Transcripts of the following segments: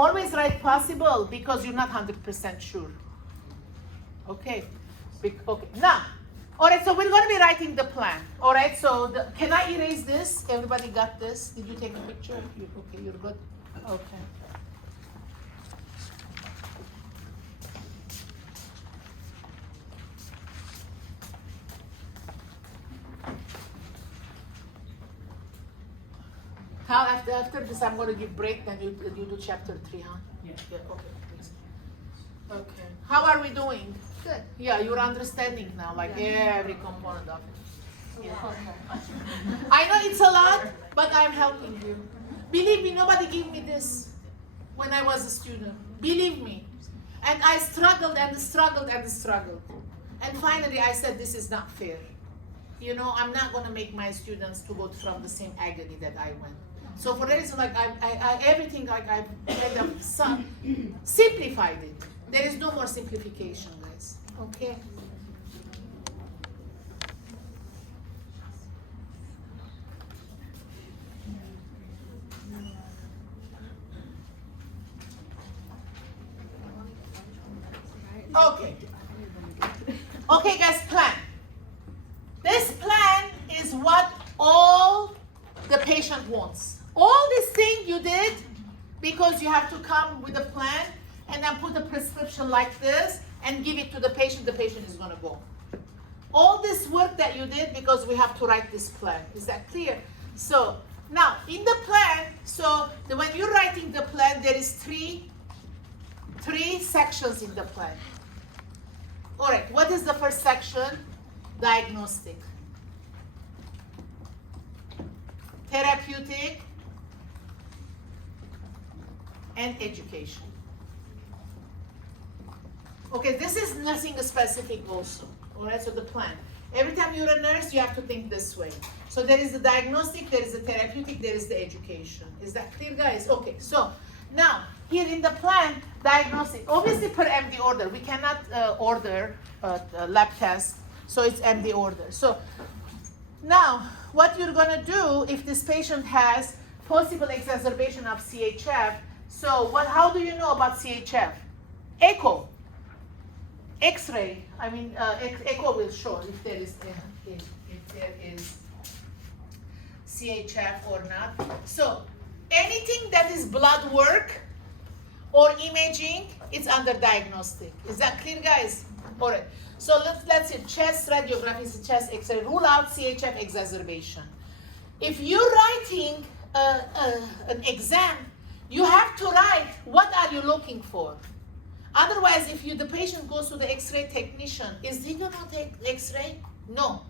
Always write possible because you're not 100% sure. Okay. Okay. Now, all right, so we're going to be writing the plan. All right, so can I erase this? Everybody got this? Did you take a picture? Okay, you're good? Okay. How after this I'm going to give break, then you do chapter 3, huh? Yeah. Yeah, okay, please. Okay. How are we doing? Good. Yeah, you're understanding now, like every component of it. Yeah. I know it's a lot, but I'm helping you. Believe me, nobody gave me this when I was a student. Believe me. And I struggled and struggled and struggled. And finally I said, this is not fair. You know, I'm not going to make my students to go from the same agony that I went. So for that reason, like everything, like I've kind of simplified it. There is no more simplification, guys. Okay. Okay. Okay, guys, plan. This plan is what all the patient wants. All this thing you did because you have to come with a plan and then put a prescription like this and give it to the patient is going to go. All this work that you did because we have to write this plan. Is that clear? So now in the plan, when you're writing the plan, there is three sections in the plan. All right, what is the first section? Diagnostic, therapeutic, and education. Okay, this is nothing specific also. All right, so the plan. Every time you're a nurse, you have to think this way. So there is the diagnostic, there is the therapeutic, there is the education. Is that clear, guys? Okay, so now here in the plan, diagnostic, obviously per MD order. We cannot order a lab test, so it's MD order. So now what you're gonna do if this patient has possible exacerbation of CHF, so how do you know about CHF? Echo, X-ray, echo will show if there is CHF or not. So anything that is blood work or imaging, it's under diagnostic. Is that clear, guys? All right. So let's see, chest radiography is chest X-ray. Rule out CHF exacerbation. If you're writing an exam, you have to write what are you looking for. Otherwise, if the patient goes to the X-ray technician, is he going to take X-ray? No.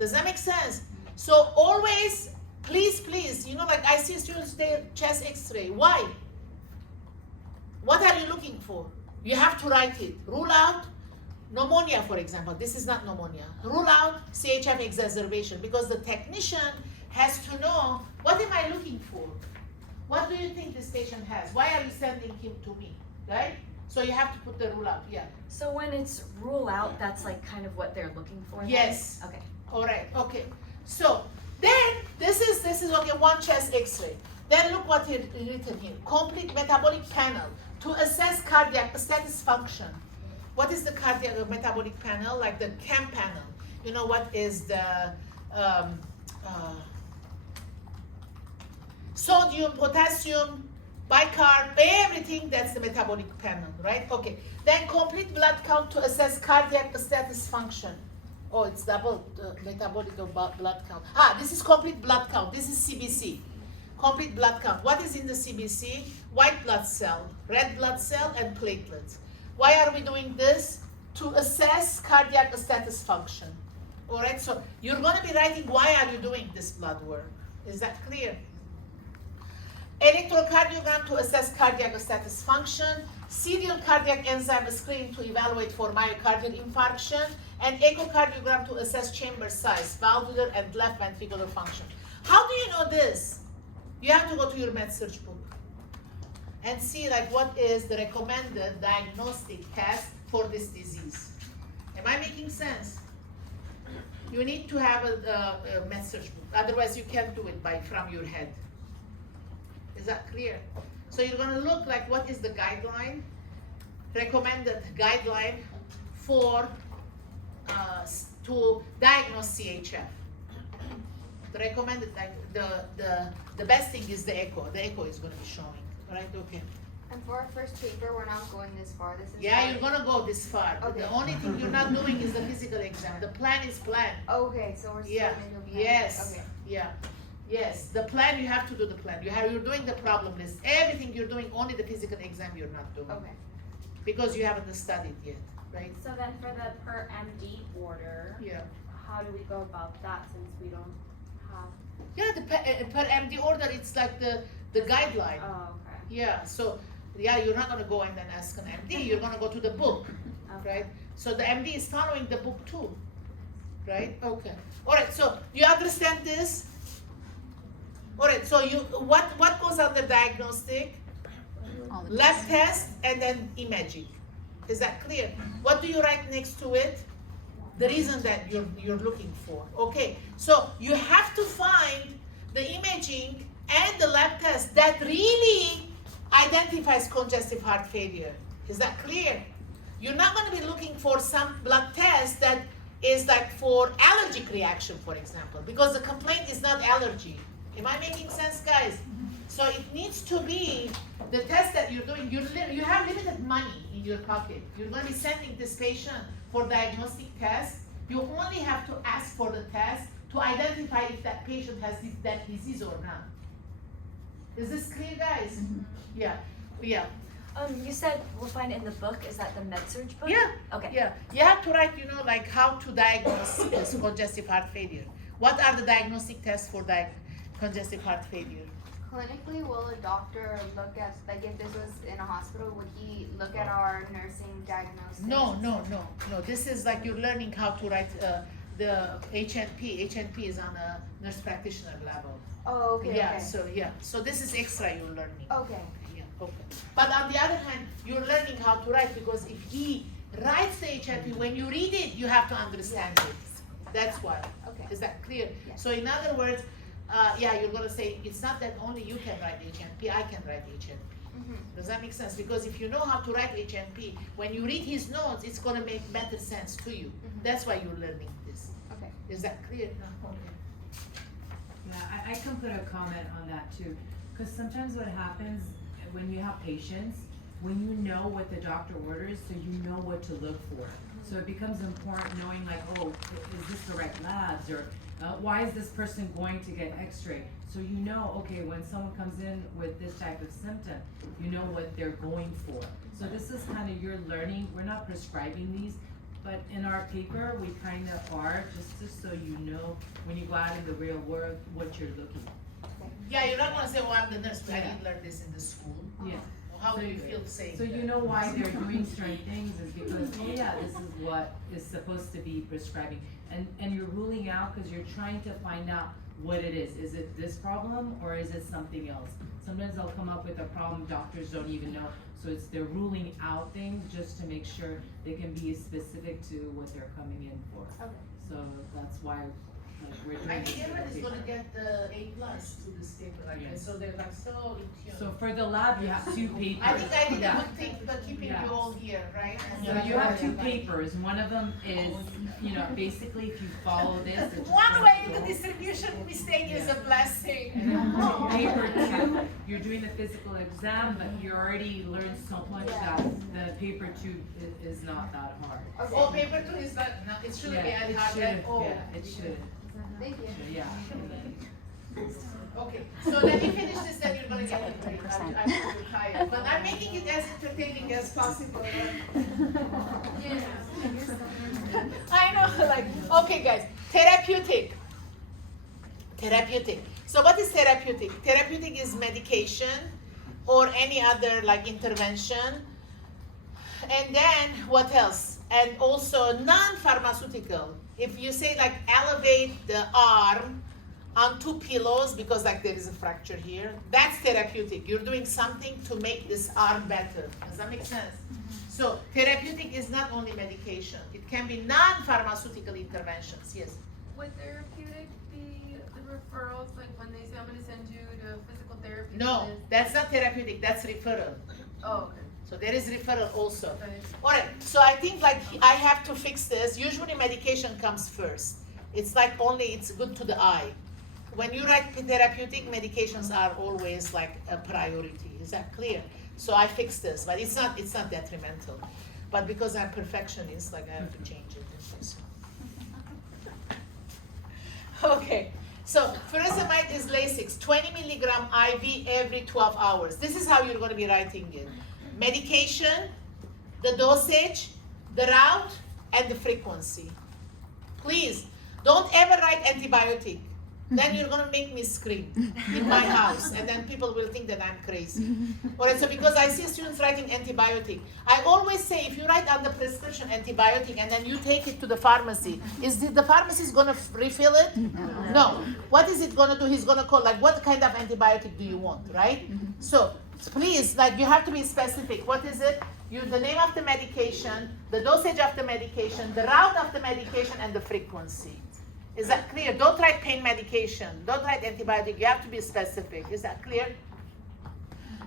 Does that make sense? So always, please, like I see students say chest X-ray. Why? What are you looking for? You have to write it. Rule out pneumonia, for example. This is not pneumonia. Rule out CHF exacerbation because the technician has to know, what am I looking for? What do you think this patient has? Why are you sending him to me, right? So you have to put the rule out, yeah. So when it's rule out, that's like kind of what they're looking for? Then? Yes. Okay. All right, okay. So then this is okay, one chest X-ray. Then look what is written here. Complete metabolic panel to assess cardiac status function. What is the cardiac metabolic panel? Like the CAM panel. You know what is the sodium, potassium, bicarb, everything, that's the metabolic panel, right? Okay. Then complete blood count to assess cardiac status function. Oh, it's double metabolic blood count. This is complete blood count. This is CBC. Complete blood count. What is in the CBC? White blood cell, red blood cell, and platelets. Why are we doing this? To assess cardiac status function. All right, so you're going to be writing why are you doing this blood work. Is that clear? Electrocardiogram to assess cardiac status function, serial cardiac enzyme screening to evaluate for myocardial infarction, and echocardiogram to assess chamber size, valvular and left ventricular function. How do you know this? You have to go to your med search book and see like what is the recommended diagnostic test for this disease. Am I making sense? You need to have a med search book, otherwise you can't do it from your head. Is that clear? So you're gonna look like what is the guideline, recommended guideline for to diagnose CHF. The recommended, like the best thing is the echo. The echo is gonna be showing, right? Okay. And for our first paper, we're not going this far. This is Yeah, you're gonna go this far. But Okay. the only thing you're not doing is the physical exam. The plan is plan. Okay, so we're still Yeah. gonna do plan. Yes. Okay. Yeah. Yes. The plan, you have to do the plan. You're doing the problem list. Everything you're doing, only the physical exam you're not doing. Okay. Because you haven't studied yet, right? So then for the per MD order, Yeah. how do we go about that since we don't have? Yeah, the per MD order, it's like the guideline. Oh, okay. Yeah, so, yeah, you're not gonna go and then ask an MD, you're gonna go to the book, Okay. right? So the MD is following the book too, right? Okay. All right, so you understand this? All right, so what goes under diagnostic? Lab test and then imaging. Is that clear? What do you write next to it? The reason that you're looking for. Okay, so you have to find the imaging and the lab test that really identifies congestive heart failure. Is that clear? You're not going to be looking for some blood test that is like for allergic reaction, for example, because the complaint is not allergy. Am I making sense, guys? So it needs to be the test that you're doing. You have limited money in your pocket. You're going to be sending this patient for diagnostic test. You only have to ask for the test to identify if that patient has that disease or not. Is this clear, guys? Yeah, yeah, You said we'll find it in the book. Is that the MedSurg book? yeah. Okay. Yeah, you have to write, like how to diagnose this congestive heart failure. What are the diagnostic tests for congestive heart failure? Clinically, will a doctor look at, like if this was in a hospital, would he look at our nursing diagnosis? No. This is like you're learning how to write the HNP. HNP is on a nurse practitioner level. Oh, okay, Yeah, okay. so this is extra you're learning. Okay. Yeah, okay. But on the other hand, you're learning how to write because if he writes the HNP, when you read it, you have to understand it. That's why. Okay. Is that clear? Yeah. So in other words, you're gonna say it's not that only you can write HNP, I can write HNP. Does that make sense? Because if you know how to write HNP, when you read his notes, it's gonna make better sense to you. That's why you're learning this. Okay. Is that clear? No? Okay. Yeah, I can put a comment on that too, because sometimes what happens when you have patients, when you know what the doctor orders, so you know what to look for. So it becomes important knowing like, oh, is this the right labs, or why is this person going to get x-ray? So you know, okay, when someone comes in with this type of symptom, you know what they're going for. So this is kind of your learning. We're not prescribing these, but in our paper, we kind of are, just so you know, when you go out in the real world, what you're looking for. Yeah, you're not gonna say, well, I'm the nurse, but I didn't learn this in the school. Yeah. Well, how do you feel saying So that? you know why they're doing certain things is because, oh yeah, this is what is supposed to be prescribing. And you're ruling out because you're trying to find out what it is. Is it this problem or is it something else? Sometimes they'll come up with a problem doctors don't even know. So they're ruling out things just to make sure they can be specific to what they're coming in for. Okay. So that's why we're doing I this think everyone is paper. gonna get the A+ to this paper, like, Yes. so they're like so in tune. So for the lab, you have two papers. I think I did a Yeah. good thing, but keeping Yeah. you all here, right? And So you have two papers. One of them is, basically if you follow this, it just One goes way the through. distribution mistake is a Yeah. blessing. And then paper two, you're doing the physical exam, but you already learned so much that the paper two is not that hard. Okay. Oh, paper 2 is not, no, it shouldn't be Yeah, as it hard should, as, oh. yeah, it should, Thank you. yeah. Okay, so let me finish this, then you're gonna get it right. I'm too tired, but I'm making it as entertaining as possible. I know, like, okay guys, therapeutic. Therapeutic. So what is therapeutic? Therapeutic is medication or any other like intervention. And then what else? And also non-pharmaceutical. If you say like elevate the arm on 2 pillows because like there is a fracture here, that's therapeutic. You're doing something to make this arm better. Does that make sense? So therapeutic is not only medication. It can be non-pharmaceutical interventions. Yes. Would therapeutic be the referrals, like when they say I'm gonna send you to physical therapy therapeutic? No, is- that's not therapeutic, that's referral. Oh, okay. So there is referral also. Okay. All right, so I think like I have to fix this. Usually medication comes first. It's like only, it's good to the eye. When you write therapeutic, medications are always like a priority. Is that clear? So I fixed this, but it's not detrimental. But because I'm perfectionist, like I have to change it. Okay, so furosemide is Lasix, 20 milligram IV every 12 hours. This is how you're going to be writing it. Medication, the dosage, the route, and the frequency. Please, don't ever write antibiotic. Then you're going to make me scream in my house, and then people will think that I'm crazy. All right, so because I see students writing antibiotic, I always say if you write on the prescription antibiotic and then you take it to the pharmacy, is the pharmacist going to refill it? No. What is it going to do? He's going to call, like, what kind of antibiotic do you want, right? So please, like, you have to be specific. What is it? The name of the medication, the dosage of the medication, the route of the medication, and the frequency. Is that clear? Don't write pain medication. Don't write antibiotic. You have to be specific. Is that clear?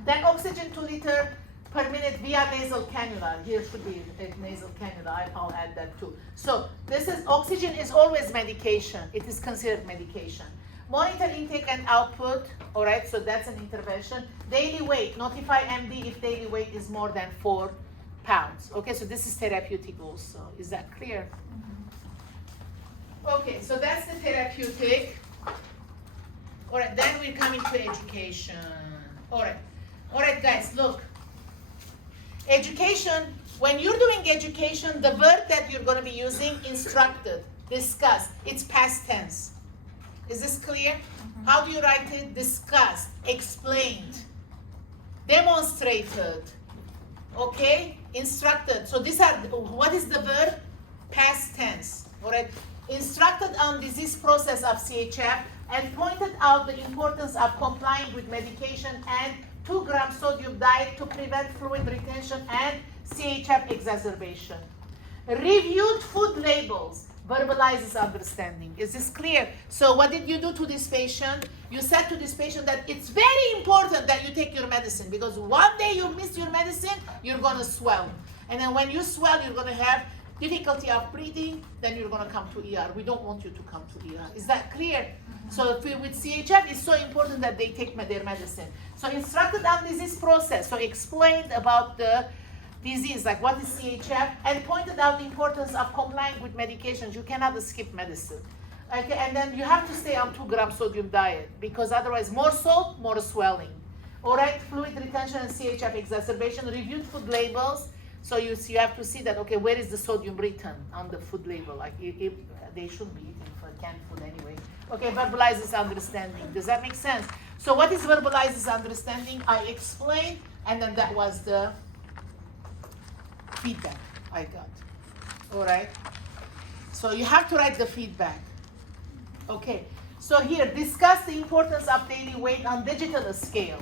Then oxygen 2 liters per minute via nasal cannula. Here should be a nasal cannula. I'll add that too. So this is, oxygen is always medication. It is considered medication. Monitor intake and output. All right, so that's an intervention. Daily weight. Notify MD if daily weight is more than 4 pounds. Okay, so this is therapeutic also. Is that clear? Okay, so that's the therapeutic. All right, then we come into education. All right, guys, look. Education, when you're doing education, the word that you're going to be using, instructed, discussed, it's past tense. Is this clear? How do you write it? Discussed, explained, demonstrated, okay? Instructed. So these are, what is the verb? Past tense, all right? Instructed on disease process of CHF and pointed out the importance of complying with medication and 2-gram sodium diet to prevent fluid retention and CHF exacerbation. Reviewed food labels, verbalizes understanding. Is this clear? So what did you do to this patient? You said to this patient that it's very important that you take your medicine because one day you miss your medicine, you're going to swell. And then when you swell, you're going to have difficulty of breathing, then you're going to come to ER. We don't want you to come to ER. Is that clear? So if with CHF, it's so important that they take their medicine. So instructed on disease process, so explained about the disease, like what is CHF, and pointed out the importance of complying with medications. You cannot skip medicine. Okay, and then you have to stay on 2-gram sodium diet because otherwise more salt, more swelling. All right, fluid retention and CHF exacerbation, reviewed food labels. So you have to see that, okay, where is the sodium written on the food label? Like if they shouldn't be eating for canned food anyway. Okay, verbalizes understanding. Does that make sense? So what is verbalizes understanding? I explained, and then that was the feedback I got. All right? So you have to write the feedback. Okay, so here, discuss the importance of daily weight on digital scale.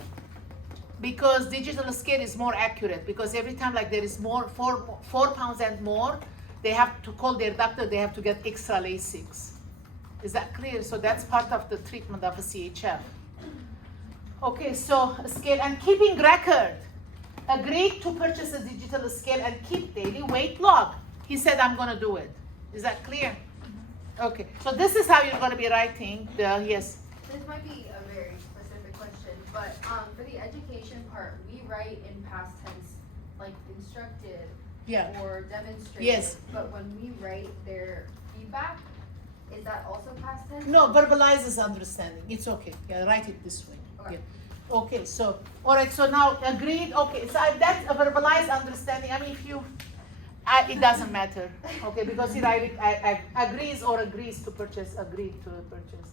Because digital scale is more accurate because every time like there is more, 4 pounds and more, they have to call their doctor, they have to get extra Lasix. Is that clear? So that's part of the treatment of a CHF. Okay, so scale and keeping record. Agreed to purchase a digital scale and keep daily weight log. He said, I'm gonna do it. Is that clear? Okay, so this is how you're gonna be writing the, yes. This might be a very specific question, but for the education part, we write in past tense, like instructed or demonstrated. Yes. But when we write their feedback, is that also past tense? No, verbalizes understanding. It's okay. Yeah, write it this way. Okay. Yeah. Okay, so, all right, so now agreed. Okay, so that's a verbalized understanding. I mean, if you, it doesn't matter. Okay, because here I agrees or agrees to purchase, agreed to purchase.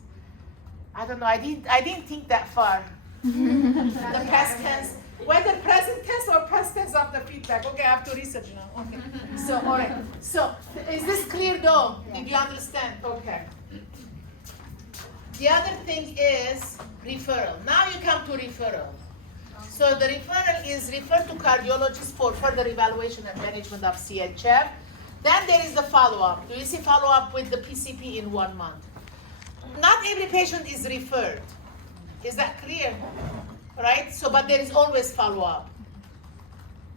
I don't know. I didn't think that far. The past tense, whether present tense or past tense of the feedback. Okay, I have to research now. Okay. So, all right. So, is this clear though? Did you understand? Okay. The other thing is referral. Now you come to referral. So the referral is referred to cardiologist for further evaluation and management of CHF. Then there is the follow-up. Do you see follow-up with the PCP in 1 month? Not every patient is referred. Is that clear? right? So, but there is always follow-up.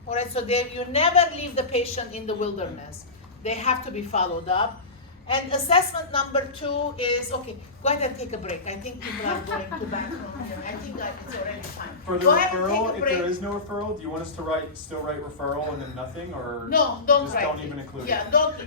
All right, so there, you never leave the patient in the wilderness. They have to be followed up. And assessment number 2 is, okay, go ahead and take a break. I think people are going to bathroom here. I think it's already time. For the Go ahead and referral, take a if break. there is no referral, do you want us to still write referral and then nothing, or No, don't just write don't it. even include it? Yeah, don't